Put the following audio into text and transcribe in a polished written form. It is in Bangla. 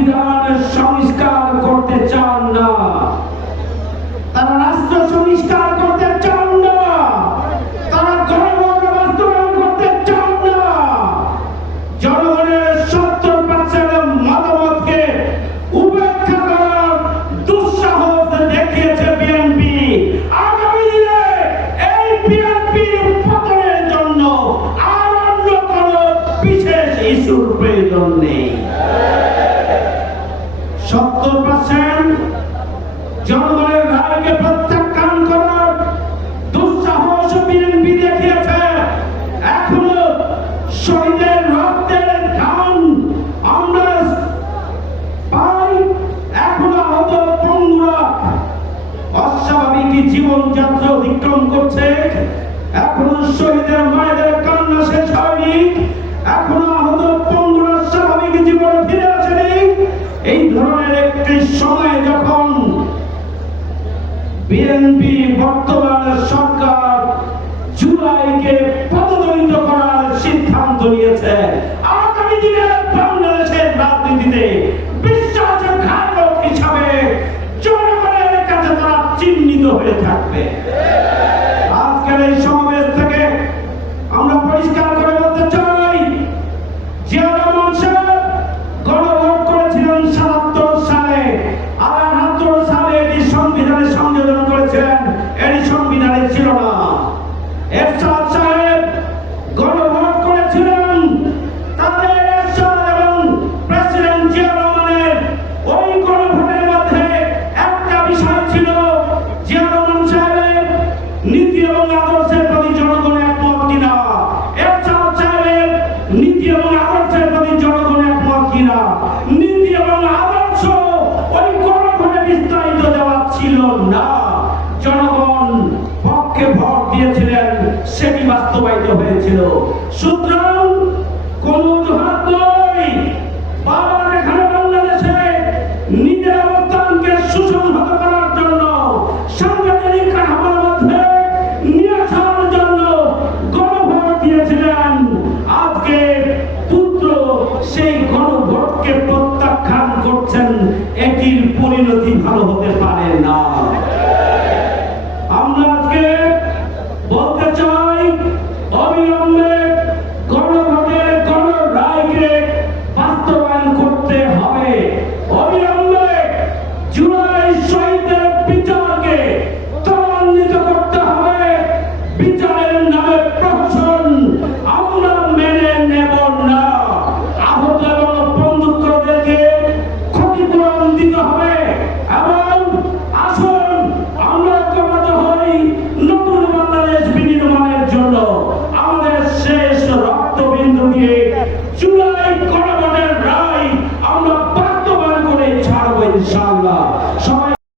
সংবিধান সংস্কার করতে চান না, তারা রাষ্ট্র সংস্কার করতে চান না, তারা গণভোট বাস্তবায়ন করতে চান না। জনগণের 70% মতামতকে উপেক্ষা করার দুঃসাহস দেখিয়েছে বিএনপি। আগামী দিনে এই বিএনপির পতনের জন্য আর অন্য কোনো বিশেষ ইস্যুর প্রয়োজন নেই। 70% জনগণের রায়কে প্রত্যাখ্যান করার দুঃসাহস বিএনপি দেখিয়েছে। এখনো শহীদের রক্তের ঘাম আমরা পাই, এখনো আহত পঙ্গুরা অস্বাভাবিক জীবনযাত্রা অতিক্রম করছে, এখনো শহীদের মায়েদের কান্না শেষ হয়নি, এখনো আহত পঙ্গুরা স্বাভাবিক জীবন ফিরে আসেনি। এই ধরনের একটি সময় যখন বিএনপি বর্তমান সরকার জুলাইকে পদদলিত করার সিদ্ধান্ত নিয়েছে, আগামী দিনে বাংলাদেশের রাজনীতিতে বিশ্বাসঘাতক হিসাবে জনগণের কাছে তারা চিহ্নিত হয়ে থাকবে। আজকের এই সমাবেশ থেকে আমরা পরিষ্কার করে বলতে চাই, জিয়া রহমান সাহেব গণভোট করেছিলেন ৭৭ সালে, আর ৭৮ সালে এটি সংবিধানে সংযোজন করেছিলেন, এটি সংবিধানে ছিল না। এরশাদ সাহেব গণভোট করেছিলেন, তাদের এরশাদ এবং প্রেসিডেন্ট জিয়া রহমানের ওই গণভোটের মধ্যে একটা বিষয় ছিল, জিয়া রহমান সাহেবের নীতি এবং আদর্শের প্রতি জনগণ একমত কিনা, এরশাদ সাহেবের নীতি এবং আদর্শের প্রতি জনগণ একমত কিনা। নীতি এবং আদর্শ ওই গণভোটে বিস্তারিত দেওয়া ছিল না, জনগণ পক্ষে ভোট দিয়েছিলেন, সেটি বাস্তবায়িত হয়েছিল। সুতরাং কোন অজুহাত নয়, বাবার এখানে বাংলাদেশে নিজের অবস্থানকে সুসংহত করার জন্য, সাংবিধানিক কাঠামোর মধ্যে নিয়ে আসার জন্য গণভোট দিয়েছিলেন। আজকে পুত্র সেই গণভোটকে প্রত্যাখ্যান করছেন, এটির পরিণতি ভালো হতে পারে।